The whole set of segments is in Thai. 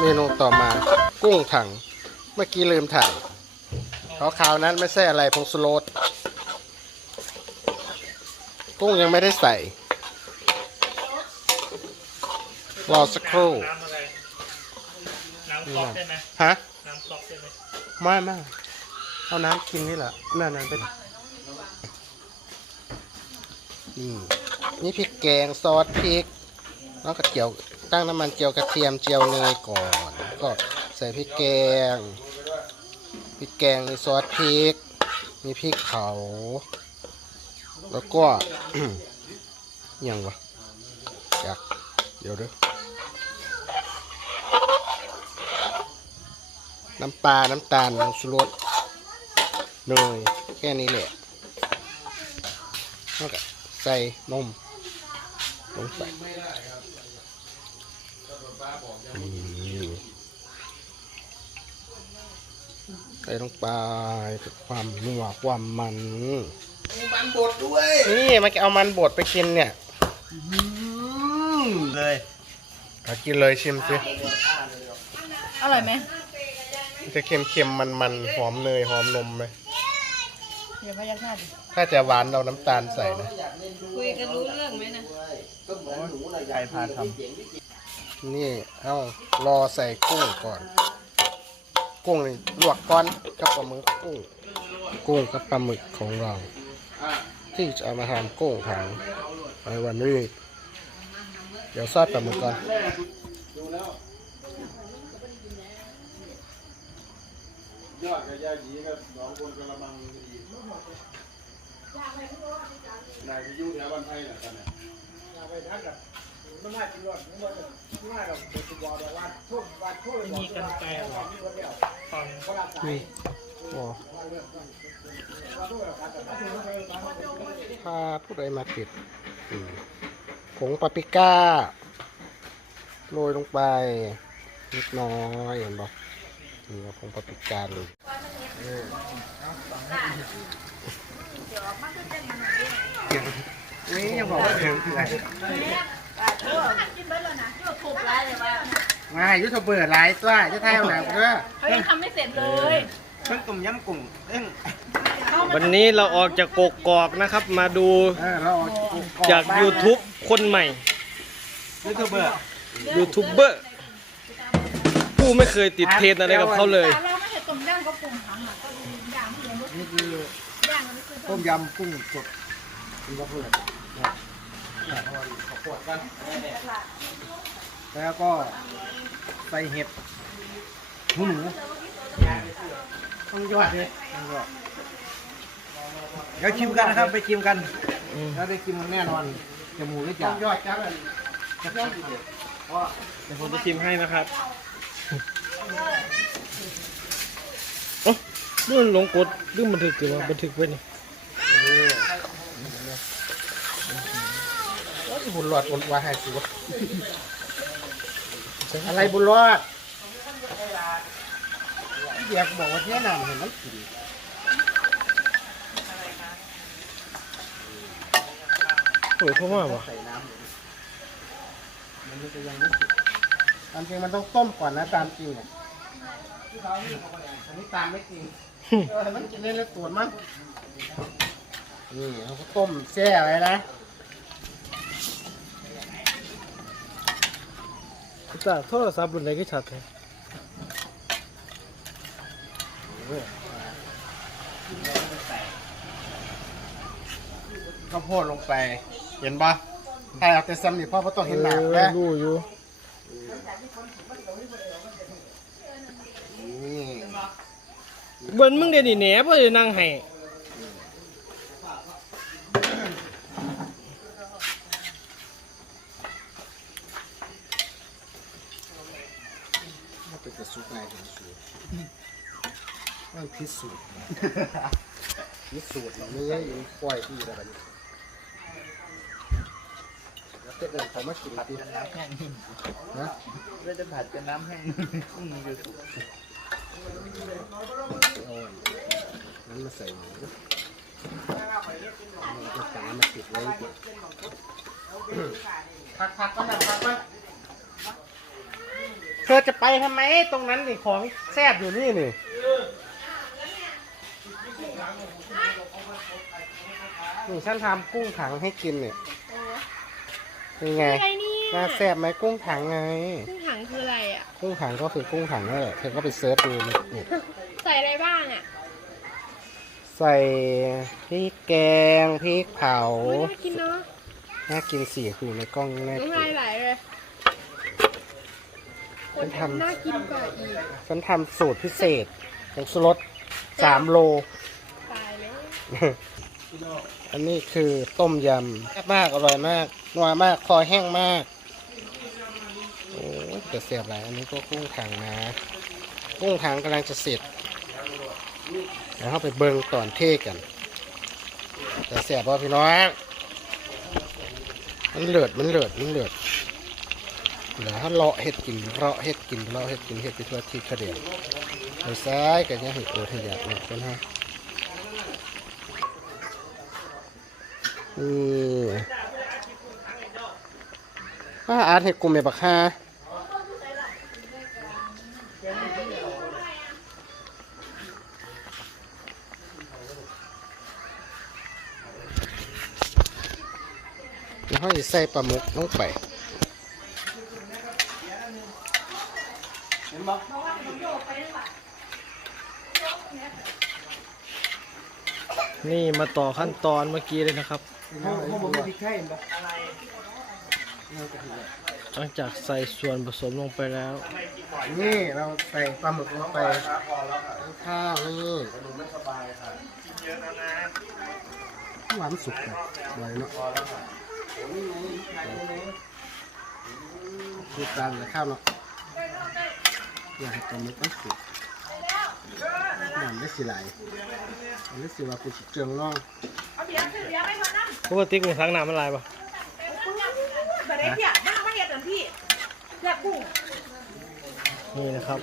เมนูต่อมากุ้งถัง เมื่อกี้ลืมถ่ายขาวขาวๆนั้นไม่ใช่อะไรพงสโลดกุ้งยังไม่ได้ใส่ รอสักครู่น้ำอะไรน้ำก๊อกใช่ไหมฮะน้ำก๊อกใช่ไหมไม่ไม่เอาน้ำกินนี่แหละนั่นนั่นเป็นนี่นี่พริกแกงซอสพริก แล้วก็เจียว ตั้งน้ำมันเจียวกระเทียมเจียวเนยก่อน ก็ใส่พริกแกง พริกแกงในซอสพริก มีพริกเผา แล้วก็อิหยังวะอยากเดี๋ยวเด้อน้ำปลา น้ำตาลน้ำชูรสเนยแค่นี้แหละแล้วก็ใส่นมลงไปนี่ ใส่ลงไปเพื่อความนัวความมัน มันบดด้วย นี่มันจะเอามันบดไปกินเนี่ยเลยเอากินเลยชิมสิอร่อยไหมมันจะเค็มๆมันๆหอมเนยหอมนมไหมเดี๋ยวพยักหน้าดิถ้าจะหวานเราน้ำตาลใส่นะคุยกันรู้เรื่องไหมนะใครพาท นี่เอารอใส่กุ้งก่อน กุ้งนี่ลวกก่อนกับปลาหมึกกุ้งกุ้งกับปลาหมึกของเรา ที่จะเอามาทำกุ้งถังในวันนี้ เดี๋ยวซอสปลาหมึกก่อนยอดกับยาหยีกับสองคนกระมังดีนายพิยุแถวบ้านไทยน่ะกันน่ะมีกันไกลหรอตอนนี่โอ้ถ้าผู้ใดมาติดผงปาปริก้าโรยลงไปนิดน้อยเห็นปะนี่เอาผงปาปริก้าเลยนี่ยังบอกว่าถึงที่ไหน มายุทธเบิดไลฟ์ตัวจะทายเอาหนังเพื่อเขายังทำไม่เสร็จเลยำเพิ่งต้มยำกุ้งเอ้งวันนี้เราออกจากกกกอกนะครับ มาดูเออเราเอาจาก YouTube คนใหม่ ยูทูบเบอร์ยูทูบเบอร์ผู้ไม่เคยติดเทรนด์อะไรกับเขาเลยเราไม่เห็นต้มย่างก็ปรุงทั้งอะก็ย่างเพียงนี่คือย่างมันไม่เคยต้มยำกุ้งสดคุณก็เพื่อน แล้วก็ใส่เห็ดหูหนูต้องยอดเลยต้องยอดเดี๋ยวชิมกันนะครับ ไปชิมกันแล้วได้กินแน่นอนจมูกหรือจ่ายอดจ้าเลยเดี๋ยวผมจะชิมให้นะครับเอ๋อนี่มันหลงกดเรื่องบันทึกหรือว่าบันทึกไว้นี่ บุญรอดบุญว่าให้สิวะอะไรบุญรอดเดี๋ยวบอกว่าเที่ยนานเห็นมันกินโอ้ยเพราะว่าวะใส่น้ำเลยมันจะยังไม่สุกตามจริงมันต้องต้มก่อนนะตามจริงอะอันนี้ตามไม่จริงเออมันกินได้แล้วตัวมั้งนี่เขาก็ต้มแช่ไว้นะ จ้าโทรศัพท์รุ่นไหนก็ชัดเลยข้าวโพดลงไป เห็นปะถ้าเอาแต่ซ้ำนี่พ่อก็ต้องเห็นหนักเอนะอรู้อยู่นี่เบิ้นมึงเดี๋ยวนี้แหนเพื่อจะนั่งให้ มันเป็นกระสุกไงกระสุกมัน พิสูจน์พิสูจน์เราไม่ได้ยิงปล่อยที่อะไรแบบนี้แล้วเด็กเขามากินละดินะเราจะผัดกับน้ำแห้งกุ้งยูทูบเอานั้นมาใส่หมูเอาจะฝามาติดไว้ก่อนพักพักก็นะพักก็เธอจะไปทำไมตรงนั้นนี่ของแซ่บอยู่นี่นี่ นี่ฉันทำกุ้งถังให้กินเนี่ยเป็นไงอะไรนี่น่าแซ่บไหมกุ้งถังไง กุ้งถังคืออะไรอะ กุ้งถังก็คือกุ้งถังนั่นแหละเธอก็ไปเซิร์ชดูนี่นี่ใส่อะไรบ้างอะใส่พริกแกงพริกเผาโอ้ยน่ากินเนาะน่ากินสีคือในกล้องน่าน้ำกิลายนไหลเลยคนทำน่ากินกว่าอีก ฉันทำสูตรพิเศษของสรสสามโล ตายแล้ว อันนี้คือต้มยำแซ่บมากอร่อยมาก นัวมาก คอแห้งมาก โอ้ยแต่เสียบหลายอันนี้ก็กุ้งถังนะกุ้งถังกำลังจะเสร็จเดี๋ยวเราไปเบิงตอนเทกันแต่เสียบว่าพี่น้อง มันเลือดมันเลือดมันเลือดเดี๋ยวถ้าเลาะเห็ดกินเลาะเห็ดกินเลาะเห็ดกินเห็ดไปทั่วที่ทั่วเดียวไปซ้ายกันยังเห็ดโอทยาเนี่ยคนฮะ นี่ว่าอาร์ตเห็ดกลุ่มเมบักฮาแล้วเขาจะใส่ปลาหมึกลงไปนี่มาต่อขั้นตอนเมื่อกี้เลยนะครับ หลังจากใส่ส่วนผสมลงไปแล้ว นี่เราใส่ปลาหมึกลงไปข้าวนี่หวานสุกเลยอร่อยเนาะคือการเลยข้าวเนาะอยากให้ปลาหมึกมันสุกมันไม่สิไหลมันไม่สิว่ากูสิเจืองร่อง ปกติกุ้งทั้งน้ำมันลายปะแบบนี้พี่อะนั่งมาเรียนกันพี่แยกกุ้งนี่นะครับ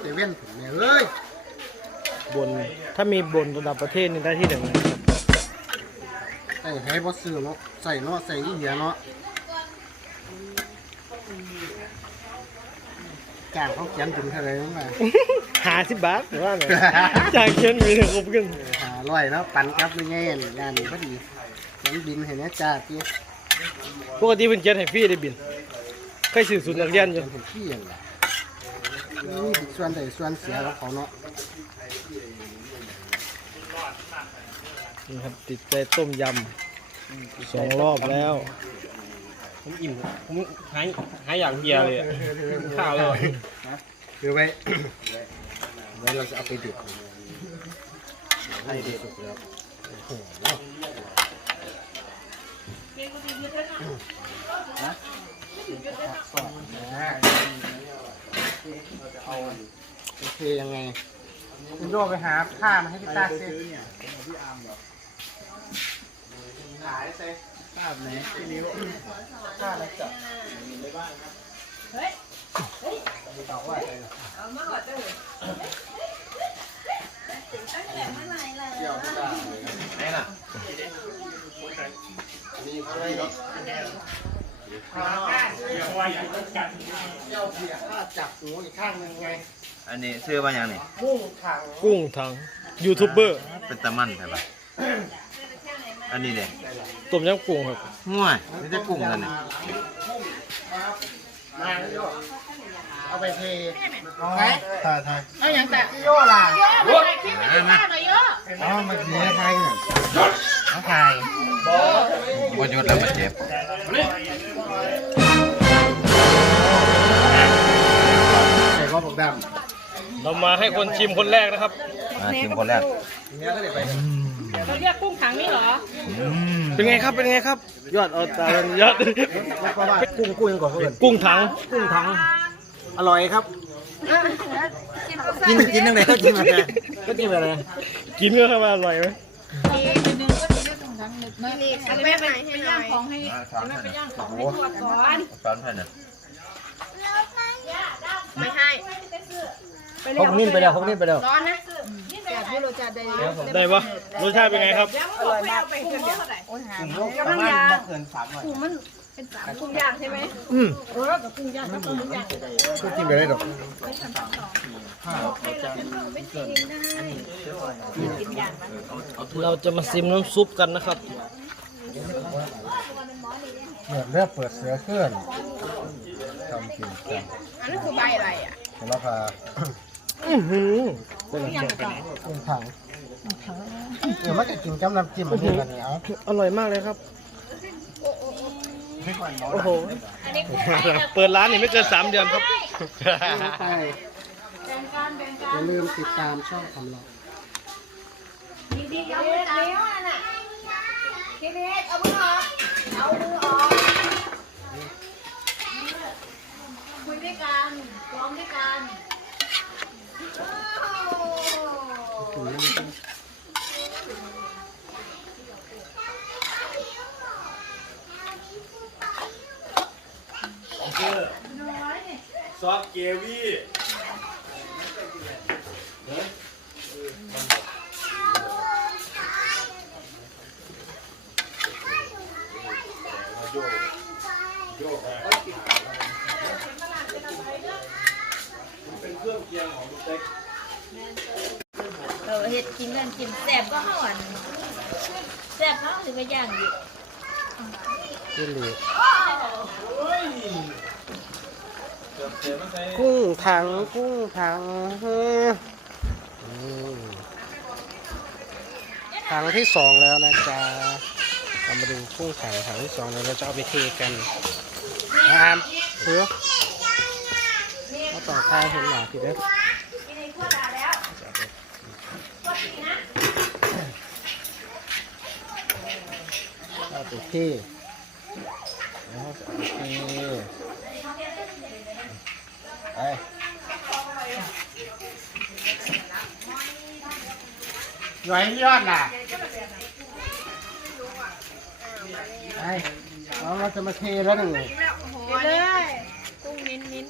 เซเว่นผมเนี่ยเอ้ยบนถ้ามีบนระดับประเทศนี่ได้ที่หนึ่งเลยนะครับใส่ให้บอสซื้อเนาะใส่เนาะใส่ยี่เหียเนาะจางเขาเขียนถึงเท่าไหรนั่นแหละหาสิบบาทหรือว่าไงจากเขียนมีถึงครบกันหาร้อยแล้วปั่นกลับไม่แง่นงานนี้พอดี ยังบินเห็นนะจ้าพี่ปกติเพิ่นเขียนให้ฟรีได้บินเคยสื่อสุดนักเรียนอยู่เห็นขี้อย่างไรนี่ส่วนใดส่วนเสียของเขาเนาะนี่ครับติดใจต้มยำสองรอบแล้ว ผมอิ่มผมหายหายอย่างเดียวเลยอะข้าวเลยคือไว้ไว้เราจะเอาไปดึกให้ดึกสุกแล้วโอ้โหนะ โอเคยังไงคุณโยไปหาผ้ามาให้พี่ตาเซ็ขายเซ็ผ้าไหนพี่นิ้วผ้าอะไรจับเกี่ยวพี่ตาเลยนะไหนล่ะนี่เขาได้เนาะ ผ้าเกี่ยวผ้าจับหูอีกข้างหนึ่งไงอันนี้ซื้อมาอย่างนี้มุ่งถังกุ้งถังยูทูบเบอร์เป็นตะมันใช่ปะอันนี้เด็ต้มยำกุ้งครับง่วยนี่จะกุ้งกันนี่มาโยเอาไปเทไหมถ่ายถ่ายเอาอย่างแต่โยล่ะนะนะอ๋อมาเทไทยน่ะเอา ถ่ายบ่หยุดแล้วมันเจ็บใส่ข้าวปกดเรามาให้คนชิมคนแรกนะครับมาชิมคนแรกำเนื้อก็เลยไปเราเรียกกุ้งถังนี่เหรอ เป็นไงครับเป็นไงครับ ยอดเอาตาลยอดเพราะว่ากุ้งกุ้งยังก่อนเพื่อนกุ้งถังกุ้งถัง อร่อยครับ กินกินยังไงก็กินอะไรก็กินอะไรกินก็เข้ามาอร่อยไหม นี่อันนี้ไปไปย่างของให้ไปย่างของให้ทวดก่อนตอนเพื่อนน่ะไม่ให้เขานิ่มไปแล้วเขานิ่มไปแล้วร้อนนะจัดที่เราติได้ได้ปะรสชาติเป็นไงครับอร่อยมากไปเพื่อนกำลังยางเกินสามหน่อยกูมันไปเป็นสาม กุ้งย่างใช่ไหมอืมเออกับกุ้งย่างกับกุ้งย่างก็กินไปได้ดอกกินย่างนะเราจะมาซิมน้ำซุปกันนะครับเหมือนเลือดเปิดเสือเคลื่อนทำกินกันอันนั้นคือใบอะไรอะโหระพาอือหือย่างต่อกินถังเดี๋ยวมันจะกินกับน้ำจิ้มอันนี้กันเนี่ยเอาอร่อยมากเลยครับ โอ้โหอันนี้กุ้งไปกับเปิดร้านนี่ไม่เกินสามเดือนครับไปอย่าลืมติดตามช่องของเราดีๆเอามือจับนิ้วน่ะทีนี้เอามือออกเอามือออกคุยด้วยกันร้องด้วยกัน ซอสเกวี่เออเฮ็ดกินกันกินแซ่บก็ห่อนแซ่บเขาหรือไปย่างอยู่ที่เหลือ กุ้งถังกุ้งถังถังที่สองแล้วนะจ๊ะเรามาดูกุ้งถังถังที่สองแล้วเราจะเอาไปเทกันตามเสือมาต่อท้ายเห็นหนาทีเด้อกินในขวดาแล้วขวดสีนะเอาไปเที่แล้วเอาไปเที่ ไปย้อยยอดน่ะไปเราเราจะมาเทแล้วหนึ่งไปเลยกุ้งนิ้นนิ้น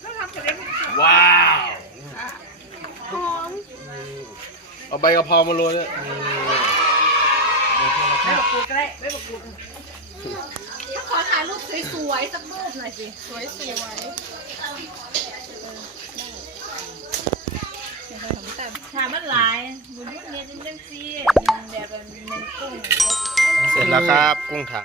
แล้วทำเสร็จแล้วว้าวหอมเอาใบกะเพรามาโรยด้วยไม่บอกกูก็ได้ไม่บอกกูถ้า ขอถ่ายรูปสวยๆสักรูปหน่อยสิสวยสวยถามมันหลายบุญรุ่นเนี่ยจังซี่แบบเป็นกุ้ง เสร็จแล้วครับ กุ้งถัง